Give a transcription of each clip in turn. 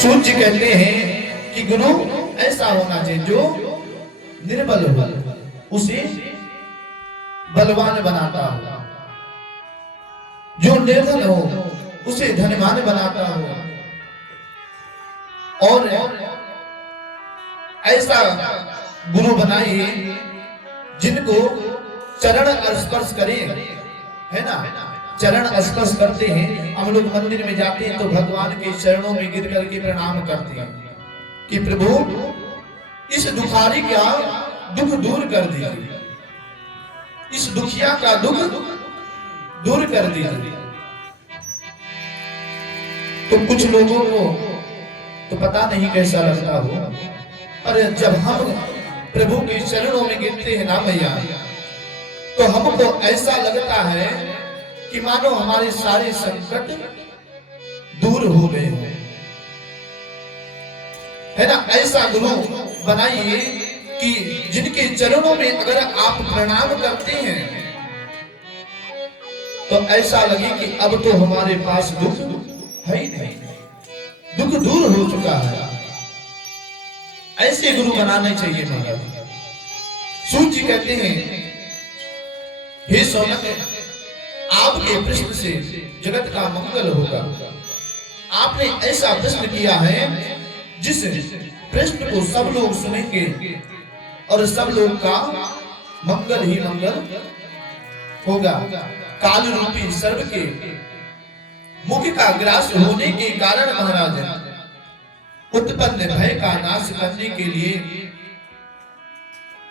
सूत जी कहते हैं कि गुरु ऐसा होना चाहिए जो निर्बल हो उसे बलवान बनाता हो, जो निर्धन हो उसे धनवान बनाता हो, और ऐसा गुरु बनाइए जिनको चरण स्पर्श करे, है ना। चरण स्पर्श करते हैं, हम लोग मंदिर में जाते हैं तो भगवान के चरणों में गिर करके प्रणाम करते हैं कि प्रभु इस दुखारी का दुख दूर कर दीजिए, इस दुखिया का दुख दूर कर दीजिए। तो कुछ लोगों को तो पता नहीं कैसा लगता हो, पर जब हम प्रभु के चरणों में गिरते हैं ना भैया, तो हमको ऐसा लगता है कि मानो हमारे सारे संकट दूर हो गए हो, है ना। ऐसा गुरु बनाइए कि जिनके चरणों में अगर आप प्रणाम करते हैं तो ऐसा लगे कि अब तो हमारे पास दुख है ही नहीं, दुख दूर हो चुका है। ऐसे गुरु बनाने चाहिए महाराज। सूत जी कहते हैं, हे सौनक, आपके प्रश्न से जगत का मंगल होगा। आपने ऐसा प्रश्न किया है जिस प्रश्न को सब लोग सुनेंगे और सब लोग का मंगल ही मंगल होगा। काल रूपी सर्व के मुख का ग्रास होने के कारण महाराज उत्पन्न भय का नाश करने के लिए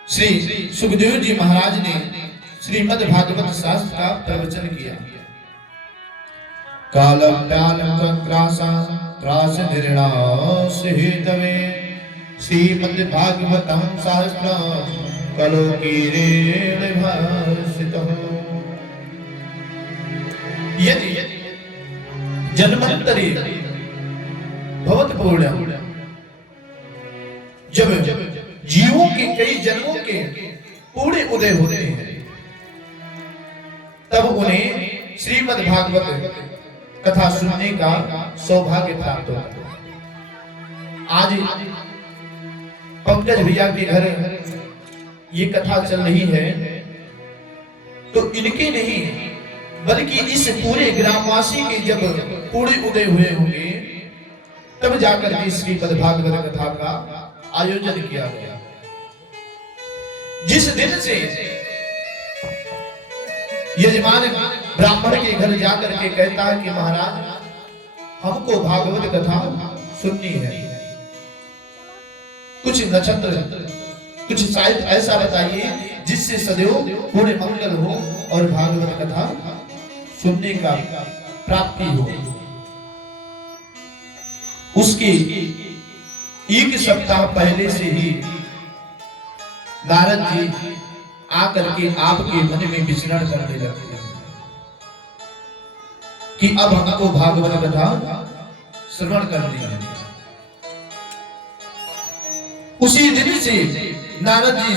श्री सुखदेव जी महाराज ने श्रीमद् भागवत शास्त्र का प्रवचन किया। काल त्रास निर्णास हेतवे श्रीमद् भागवतम शास्त्र कलो कीरेण भासितः। यदि जन्मांतरे भवत पूर्ण, जब जीवों के कई जन्मों के पूरे उदय होते हैं तब उन्हें श्रीमद् भागवत कथा सुनने का सौभाग्य प्राप्त होता है। आज पंकज भैया के घर ये कथा चल रही है तो इनके नहीं बल्कि इस पूरे ग्रामवासी के जब पूरे उदय हुए होंगे तब जाकर के श्रीमद् भागवत कथा का आयोजन किया गया। जिस दिन से यजमान ब्राह्मण के घर जाकर के कहता है कि महाराज हमको भागवत कथा सुननी है, कुछ नक्षत्र कुछ शायद ऐसा बताइए जिससे सदैव पूरे मंगल हो और भागवत कथा सुनने का प्राप्ति हो। उसके एक सप्ताह पहले से ही नारद जी आकर के आपके मन में विचरण करने लगते हैं कि अब हमको भागवत कथा श्रवण करनी है। उसी दिन से नारद जी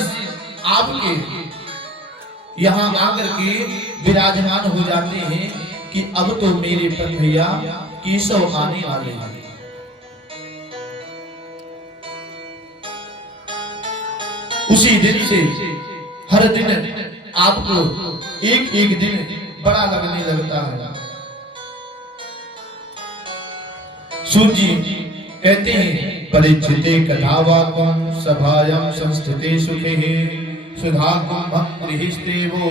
आपके यहाँ आकर के विराजमान हो जाते हैं कि अब तो मेरे पर भैया केशव आने वाले हैं। उसी दिन से हर दिन आपको एक एक दिन बड़ा लगने लगता है। सूत जी कहते हैं, परिचिते कथावाकं सभायां संस्थिते सुखे सुधाकुंभं गृहीस्तेवो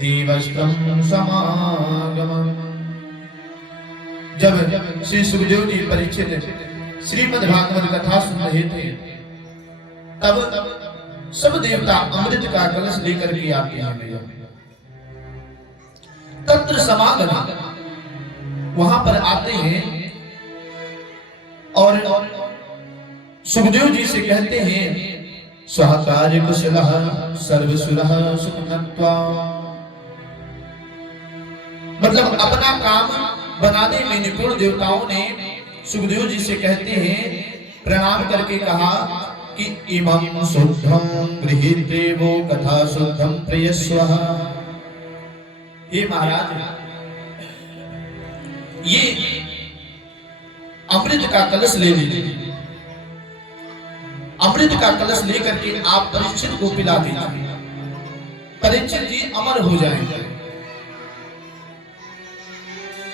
देवस्तं समागमम्। जब श्री सुखदेव जी परीक्षित श्रीमद् भागवत कथा सुन रहे थे तब सब देवता अमृत का कलश लेकर के आते हैं। तत्र समागम, वहां पर आते हैं और सुखदेव जी से कहते हैं, सहकार्य कुशलः सर्वसुरः सुखनत्वा, मतलब अपना काम बनाने में निपुण देवताओं ने सुखदेव जी से कहते हैं, प्रणाम करके कहा कि इमं शुद्धं गृहीते वो कथा शुद्धं प्रियस्वः। हे महाराज, ये अमृत का कलश ले लीजिए। अमृत का कलश लेकर के आप परीक्षित को पिला दीजिए। परीक्षित जी अमर हो जाएंगे।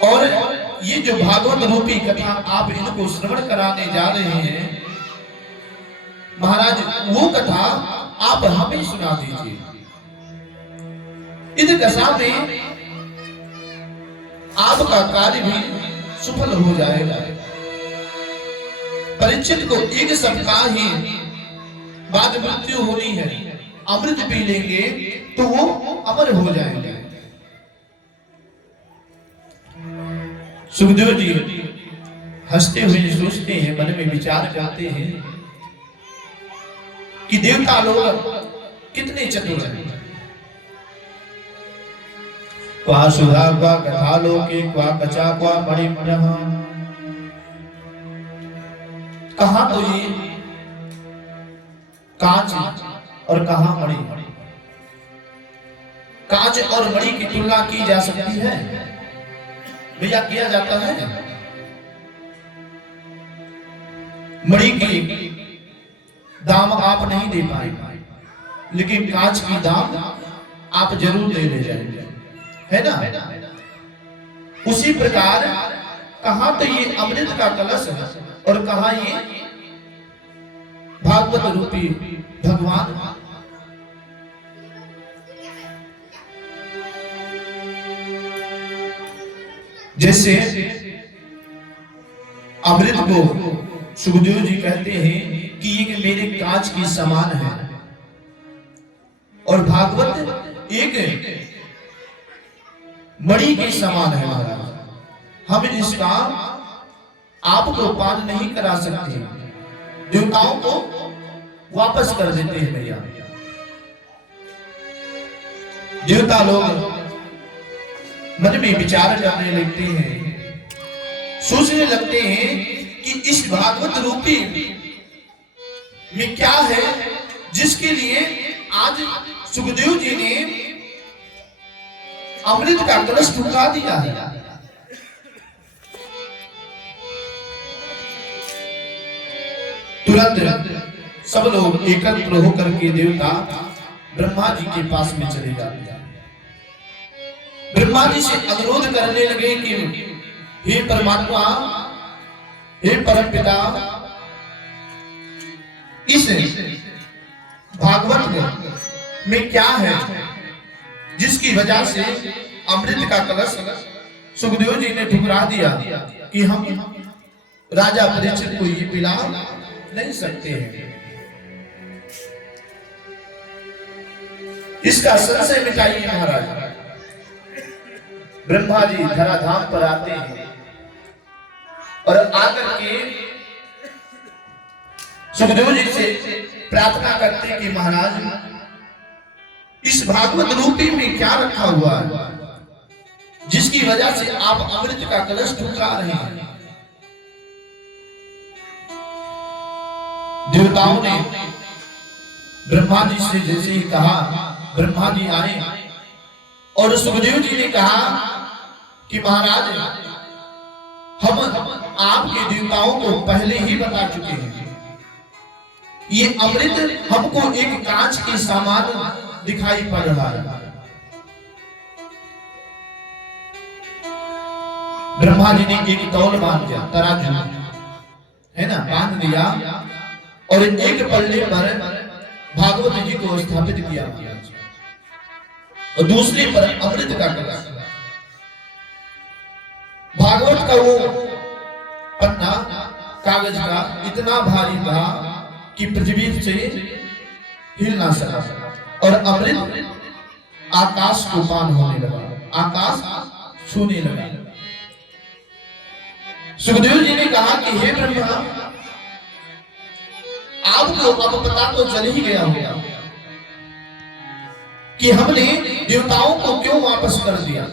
और ये जो भागवत रूपी कथा आप इनको श्रवण कराने जा रहे हैं महाराज, वो कथा आप हमें सुना दीजिए। इस दशा में आपका कार्य भी सफल हो जाएगा। परीक्षित को एक सप्ताह ही बाद मृत्यु होनी है, अमृत पी लेंगे तो वो अमर हो जाएंगे। सुखदेव जी हंसते हुए सोचते हैं, मन में विचार करते हैं कि देवता लोग कितने चतुर हैं। क्वा सुधा क्वा कथा लोके क्वा कचा क्वा मणिमयः। कहां तो ये कांच और कहां मणि। कांच और मणि की तुलना की जा सकती है भैया, किया जाता है। मणि की दाम आप नहीं दे पाए, लेकिन कांच की दाम आप जरूर ले जाएंगे, है ना। उसी प्रकार कहां तो ये अमृत का कलश है और कहां ये भागवत रूपी भगवान। जैसे अमृत को सुखदेव जी कहते हैं कि ये मेरे कांच की समान है, और भागवत एक मणि के समान है महाराज। हम इसका आपको पान नहीं करा सकते, देवताओं को वापस कर देते हैं भैया। देवता लोग मन में विचार करने लगते हैं, सोचने लगते हैं कि इस भागवत रूपी में क्या है जिसके लिए आज सुखदेव जी ने अमृत का कलश ठुकरा दिया है। तुरंत सब लोग एकत्र होकर के देवता ब्रह्मा जी के पास में चले जाते हैं। ब्रह्मा जी से अनुरोध करने लगे कि हे परमात्मा, हे परमपिता, इस भागवत में क्या है जिसकी वजह से अमृत का कलश सुखदेव जी ने ठुकरा दिया कि हम राजा परीक्षित को ये पिला नहीं सकते हैं। इसका संशय मिटाइए महाराज। ब्रह्मा जी धराधाम पर आते हैं और आकर के सुखदेव जी से प्रार्थना करते हैं कि महाराज, इस भागवत रूपी में क्या रखा हुआ है जिसकी वजह से आप अमृत का कलश ठुकरा रहे हैं। देवताओं ने ब्रह्मा जी से जैसे ही कहा, ब्रह्मा जी आए और सुखदेव जी ने कहा कि महाराज, हम आपके देवताओं को पहले ही बता चुके हैं, ये अमृत हमको एक कांच के समान दिखाई पड़ रहा है। ब्रह्मा जी ने एक तौल बांध दिया, तराजू है ना, बांध दिया और एक पल्ले पर भागवत जी को स्थापित किया और दूसरे पर अमृत का कलश। भागवत का वो पन्ना कागज का इतना भारी था कि पृथ्वी से हिल ना सका, और अमृत आकाश को पान होने लगा, आकाश छूने लगा। सुखदेव जी ने कहा कि हे ब्रह्मा, आपको अब पता तो चल ही गया होगा कि हमने देवताओं को क्यों वापस कर दिया।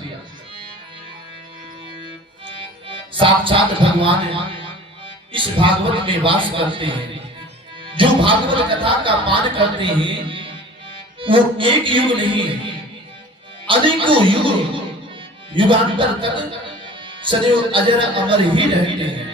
साक्षात भगवान इस भागवत में वास करते हैं। जो भागवत कथा का पान करते हैं वो एक युग नहीं, अनेकों युग युगांतर तक सदैव अजर अमर ही रहते हैं।